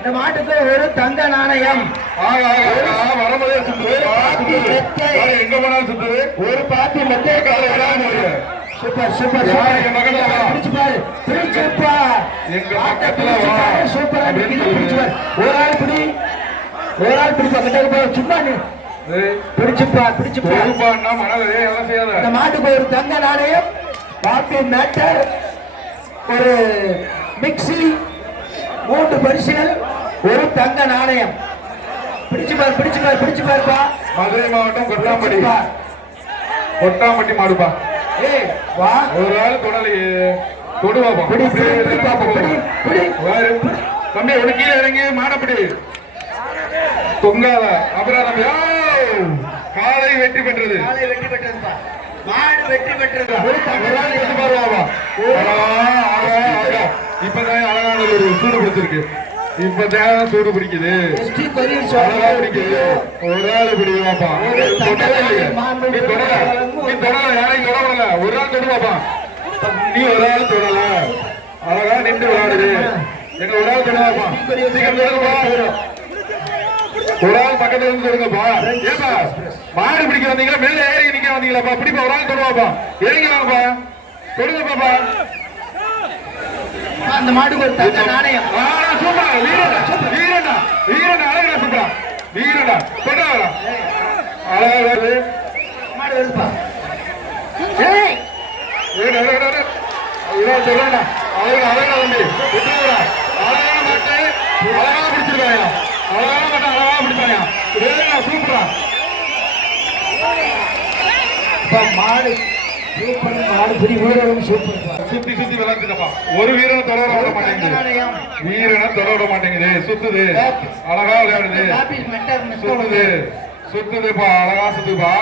இந்த மாட்டுக்கு ஒரு தங்க நாணயம். எங்க போனாலும் சுத்துது. ஒரு பாத்தி மெத்தைய சூப்பர் சூப்பர் பிடிச்சு பாரு பிடிச்சு பாரு. எங்க பக்கத்துல சூப்பரா பிடிச்சு பாரு. ஒரு ஆள் பிடி ஒரு ஆள் பிடிப்பா கிட்ட சும்மா நீ பிடிச்சுப்பா பிடிச்சுப்பா. இந்த மாட்டுக்கு ஒரு தங்க நாணயம், பாப்பி மேட்டர், ஒரு மிக்சி, 3 பரிசுகள், ஒரு தங்க நாணயம். பிடிச்சு பாரு பிடிச்சு பாரு பிடிச்சு பாருப்பா. மதுரை மாவட்டம் கொட்டாம்பட்டி மாடுப்பா. ஏய் வா ஒரு ஆள் தொடலையே தொடுவாப்பா. தம்பி ஒரு கீழே இறங்கி மாடப்படி தொங்காத அபராதம். காலை வெற்றி பெற்றது. காலை வெற்றி பெற்றதுப்பா. மாடு வெற்றி பெற்றது. இப்பதான் அழகான ஒரு சூடு பிடிச்சிருக்கு. இப்பதான் சூடு பிடிக்குது. பிடிக்குது. ஒரு ஆள் பிடிவாப்பா. நீ தொடல யாரையும் தொடல. ஒரு ஆள் தொடுவாப்பா. நீ ஒரு ஆள் தொடல. அழகா நின்று விளையாடுது. எங்க ஒரு ஆள் தொடுவாப்பா. ஒரு ஆள் பக்கத்துல இருந்து தொடுங்கப்பா. ஏப்பா மாடு பிடிக்க வந்தீங்களா மேல ஏறி நிக்க வந்தீங்களாப்பா? பிடிப்பா ஒரு ஆள் தொடுவாப்பா. இறங்கி வாங்கப்பா. தொடுங்க பாப்பா. அந்த மாட்டுக்கு ஒரு தங்க நாணயம். சூப்பரா வீரனா வீரனா அழகா சூப்பரா வீரனா தொட அழகா மாடு வருப்பா. ஏய் சொல்லா அழகா அழகா தம்பி அழகா மாட்டு அழகா பிடிச்சிருக்காயா. அழகா மாட்ட அழகா பிடிச்சாயா. சூப்பரா மாடு சூப்பர். மாடு பிடி வீரரும் சூப்பர். சுத்தி சுத்தி விளையாட்டுப்பா. ஒரு வீரனை தொட விட மாட்டேங்குது. வீரனை தொட விட மாட்டேங்குது. சுத்துது அழகா விளையாடுது. சுத்துது சுத்துதுப்பா. அழகா சுத்துப்பா.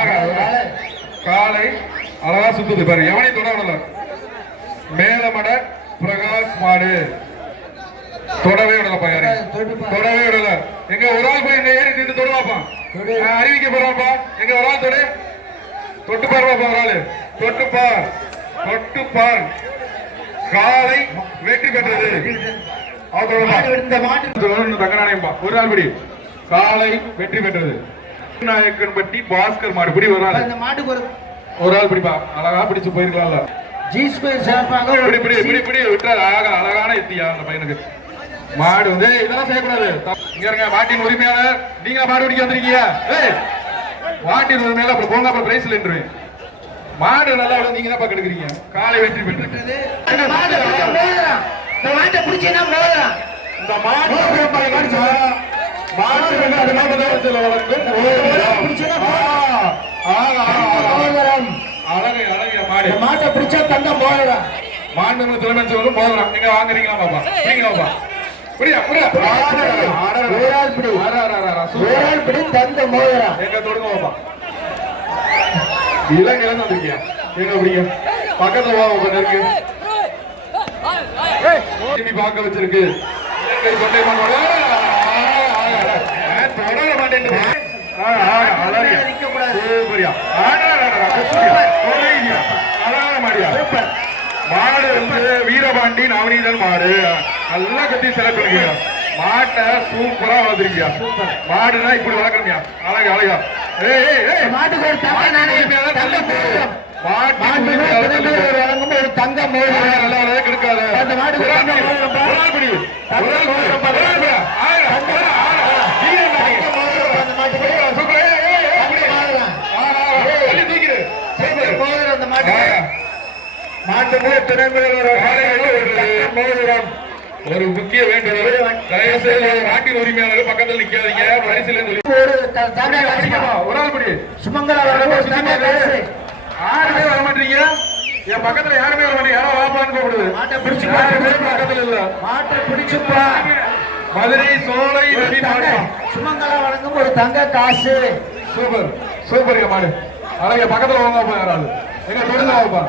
காலை அழகா சுத்துது பாரு. எவனையும் தொட விடல. மேலமட பிரகாஷ் மாடு தொடவே விடலப்பா. யாரையும் தொடவே விடல. எங்க ஒரு ஆள் போய் எங்க ஏறி நின்று தொடுவாப்பா. அறிவிக்க போறாப்பா. எங்க ஒரு ஆள் தொடு தொட்டு பாருவாப்பா. ஒரு ஆளு தொட்டுப்பார் தொட்டுப்பார். காலை வெற்றி பெற்றது. தங்கநாயம்பா. ஒரு ஆள் படி காலை வெற்றி பெற்றது. நாயக்கன்பட்டி பாஸ்கர் மாடு பிடி. ஒரு ஆள் ஒரு ஆள் பிடிப்பா. அழகா பிடிச்சு போயிருக்கலாம்ல. அழகான எத்தியா அந்த பையனுக்கு. மாடு வந்து இதெல்லாம் செய்யக்கூடாது. இங்க இருங்க மாட்டின் உரிமையாளர். நீங்க மாடு பிடிக்க வந்திருக்கீங்க. மாட்டின் உரிமையாளர் அப்புறம் போங்க. அப்புறம் பிரைஸ் இல்லைன்றேன். மாடு நல்லா நீங்க தான் கெடுக்கிறீங்க. காலை வெற்றி பெற்றது. இந்த மாடு அழகை அழகிய மாடு. மாட்டை பிடிச்சா தங்க மோதிரம். மாண்பு தலைமை மோதிரம். நீங்க வாங்குறீங்களா பாப்பா? நீங்க பாப்பா புரியா புரியா. தங்க மோதிரம் எங்க தொடுங்க பாப்பா. இலங்கையில இருந்து வந்திருக்கியா? எங்க அப்படிங்க பக்கத்துல கொஞ்சம் இருக்கு. பார்க்க வச்சிருக்கு. தொடர மாட்டேன். மாடு வந்து வீரபாண்டி நவநீதன் மாடு. நல்லா கட்டி சிறப்பு. மாட்டை சூப்பரா வளர்த்துருக்கியா. மாடுனா இப்படி வளர்க்கணுமியா. அழகா அழகா. மாட்டுக்கு ஒரு தங்க நாணயம். ஒரு தங்க மோதிரம். நல்லா கிடைக்காது. அந்த மாட்டுக்கு ஒரு முக்கிய வேண்டுகோள். தயவு செய்து நாட்டின் உரிமையாளர்கள் பக்கத்தில் நிக்காதீங்க. பரிசில் ஒரு ஆள் படி சுமங்கலா யாருமே வர மாட்டீங்க. என் பக்கத்துல யாருமே வர மாட்டீங்க. யாரோ வாப்பான்னு கூப்பிடுது. மாட்டை பிடிச்சு பக்கத்துல இல்ல. மாட்டை பிடிச்சுப்பா. மதுரை சோலை சுமங்கலா வழங்கும் ஒரு தங்க காசு. சூப்பர் சூப்பர் மாடு. அழகா பக்கத்துல வாங்க யாராவது. எங்க தொடுங்க வாப்பா.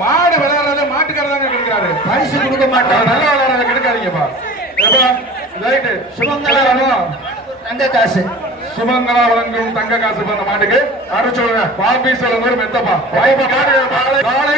மாடு விளையாடுறத மாட்டுக்காரதாங்க கெடுக்கிறாரு. பரிசு கொடுக்க மாட்டாங்க. நல்லா விளையாடுறத கெடுக்காதீங்கப்பா. சுமங்கலா தங்க காசு. சுமங்கலா வழங்கும் தங்க காசு அந்த மாட்டுக்கு அரை சொல்லுங்க பாபி சொல்லுங்க மெத்தப்பா காலை